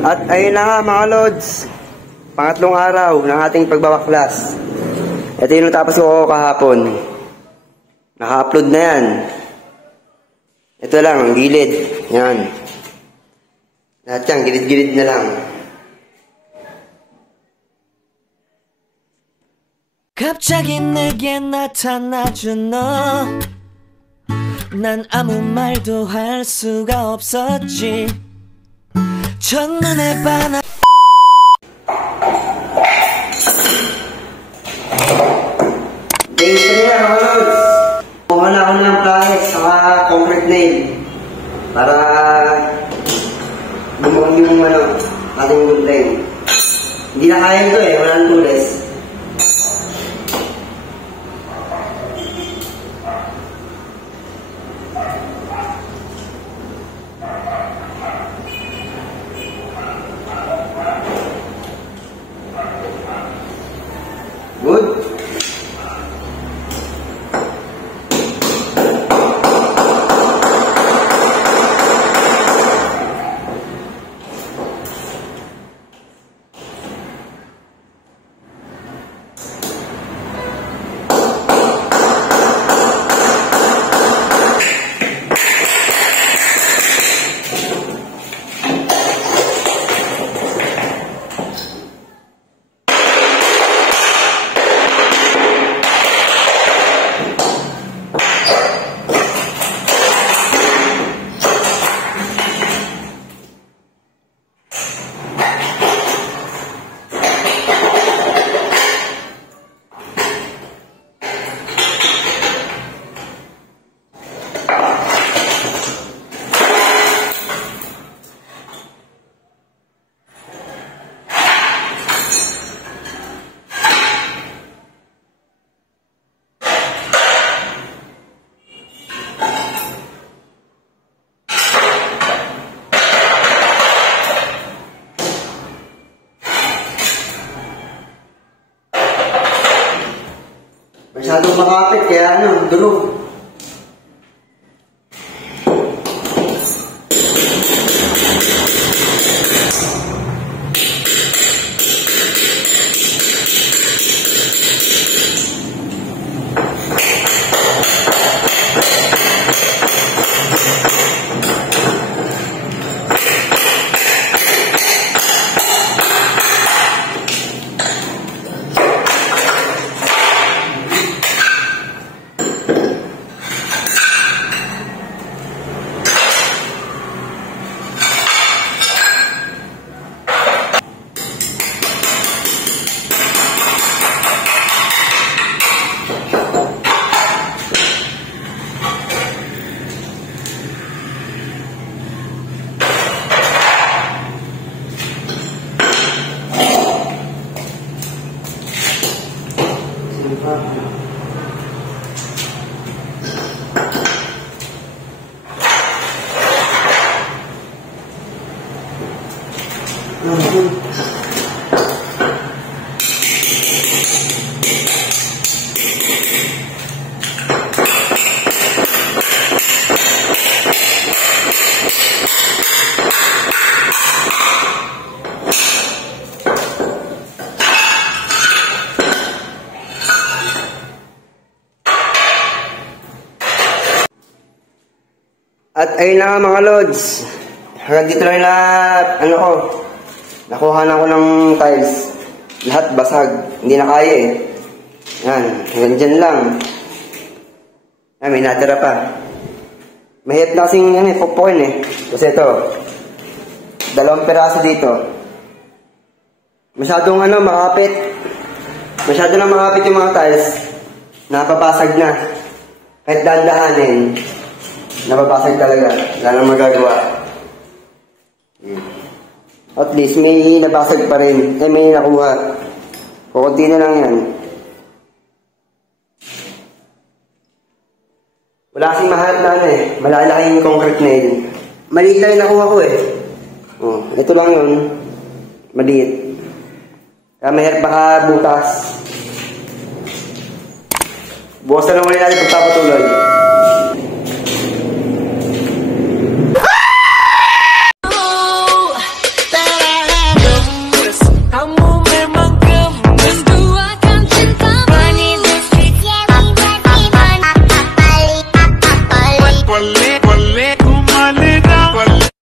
At ayun na nga mga lods, pangatlong araw ng ating pagbabaklas. Ito yung natapos ko kahapon. Naka-upload na yan. Ito lang, ang gilid. Yan. Lahat yan, gilid-gilid na lang. 갑자기 내게 나타나준 너 난 아무 말도 할 수가 없었지 첫눈에 반한 Day 3 na mga lods. Kumuha na ako ng plastic saka concrete nail para bumuong yung ating wood line. Hindi na kaya ito eh, walang tulis. Good. Masyadong makapit, kaya durog. At ayun na nga mga lods, hanggang dito lang na nakuha na ko ng tiles. Lahat basag, hindi na kaya eh. Yan, hanggang dyan lang. May natira pa. Mahirap na kasing pupukin eh. Kasi ito, 2 piraso dito. Masyadong makapit. Masyado na makapit yung mga tiles. Napapasag na. Kahit dahan-dahanin. Napapasag talaga. Wala nang magagawa. At least may napasag pa rin. May nakuha. Kukunti na lang yan. Wala kasing mahal na malalaking concrete nail. Maliit lang yung nakuha ko eh. Ito lang yun. Maliit. Kaya mahirap baka bukas. Bukas na lang ulit natin pagpapatuloy. Kamu memang gemes, menduakan cinta. Money the streets, yeah we ready. Money,